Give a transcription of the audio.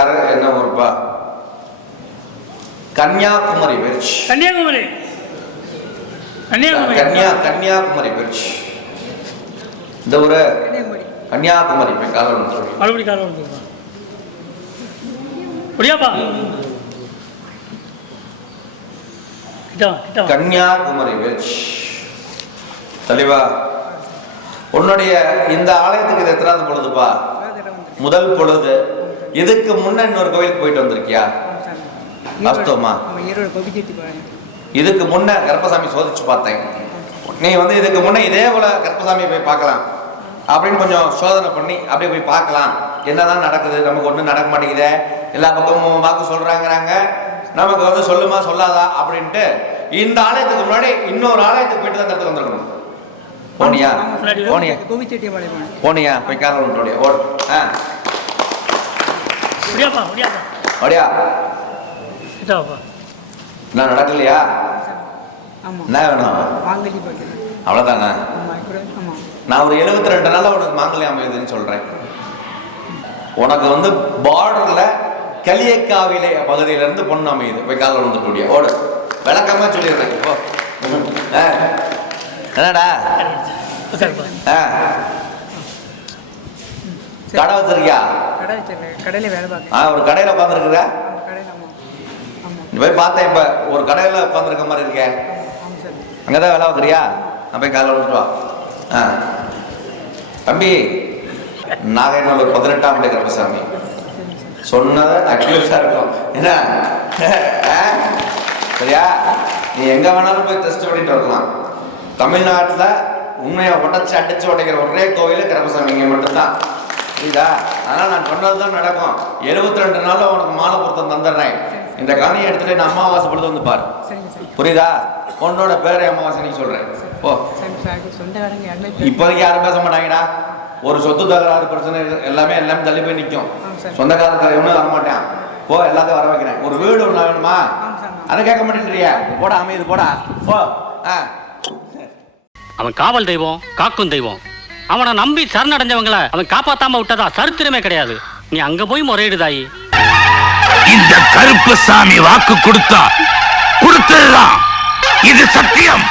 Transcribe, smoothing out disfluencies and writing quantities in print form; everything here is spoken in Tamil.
யாரு என்ன ஊருப்பா? கன்னியாகுமரி பெருச்சு. கன்னியாகுமரி கன்னியாகுமரி பெருச்சு. இந்த ஊரு கன்னியாகுமரி போய் காலம் மறுபடி காலம் முடியாப்பா. கன்னியாகுமரி பெருச்சு. தெளிவா உன்னுடைய இந்த ஆலயத்துக்கு இது எத்தனாவது பொழுதுப்பா? முதல் பொழுது. இதுக்கு முன்ன இன்னொரு கோயிலுக்கு போயிட்டு வந்திருக்கியா? வாஸ்தவமா? இதுக்கு முன்ன கருப்பசாமி சோதிச்சு பார்த்தேன். நீ வந்து இதுக்கு முன்ன இதே போல கருப்பசாமியை போய் பார்க்கலாம் அப்படின்னு கொஞ்சம் சோதனை பண்ணி அப்படியே போய் பார்க்கலாம், என்னதான் நடக்குது, நமக்கு ஒன்றும் நடக்க மாட்டேங்குதே, எல்லா பக்கமும் வாக்கு சொல்றாங்கிறாங்க, நமக்கு வந்து சொல்லுமா சொல்லாதா அப்படின்ட்டு இந்த ஆலயத்துக்கு முன்னாடி இன்னொரு ஆலயத்துக்கு போயிட்டு தான் கருத்து வந்திருக்கணும். போனியா? போனியா? போய் காரணம் ஓடு. ஓடியா என்ன நடக்கலையா? என்ன வேணும்? அவ்வளவுதாங்க. நான் ஒரு 72 நாள் உனக்கு மாங்கல்யம் அமையுதுன்னு சொல்றேன். உனக்கு வந்து பார்டர்ல களியக்காவிலே பகுதியில இருந்து பொண்ணு அமையுது. போய் காலில் வந்துட்டு ஓடு. விளக்கமா சொல்லிடுறேன். இப்போ என்னடா கடை வச்சிருக்கியா? ஒரு கடையில உட்காந்துருக்குற. போய் பார்த்தேன், இப்ப ஒரு கடையில உட்காந்துருக்க மாதிரி இருக்க. அங்கதான் வேலை வைக்கிறியா? நான் போய் காலையில் வந்துட்டு வா. தம்பி, நாகேநல்லூர் 18ஆம் படி கருப்பசாமி சொன்னதை அக்யூஸா இருக்கும். என்ன சரியா? நீ எங்க வேணாலும் போய் டெஸ்ட் பண்ணிட்டு வரலாம். தமிழ்நாட்டுல உண்மையை உடச்சு அடிச்சு உடைக்கிற ஒரே கோவில் கருப்பசாமி இங்க மட்டும்தான். புரியுதா? அதனால நான் சொன்னதுதான் நடக்கும். 72 நாள்ல உனக்கு மாலை பொருத்தம் தந்துடுறேன். இந்த கனியை எடுத்துட்டு நான் அமாவாசை பொழுது வந்து பாரு. புரியுதா? உன்னோட பேரை அமாவாசை நீ சொல்றேன். ஓ, இப்போதைக்கு யாரும் பேச மாட்டாங்கடா. ஒரு சொத்து தகராறு பிரச்சனை எல்லாமே தள்ளி போய் நிற்கும். சொந்தக்காரர் ஒன்றும் வர மாட்டேன். போ, எல்லாத்தையும் வர வைக்கிறேன். ஒரு வீடு ஒன்று வேணுமா? அதை கேட்க மாட்டேன்றியா? போடா, அமைது போடா. போ. அவன் காவல் தெய்வம், காக்கும் தெய்வம். அவனை நம்பி சரணடைஞ்சவங்களை அவன் காப்பாத்தாம விட்டதா சரித்திரமே கிடையாது. நீ அங்க போய் முறையிடுதாயி. இந்த கருப்பசாமி வாக்கு கொடுத்தா கொடுத்ததுதான். இது சத்தியம்.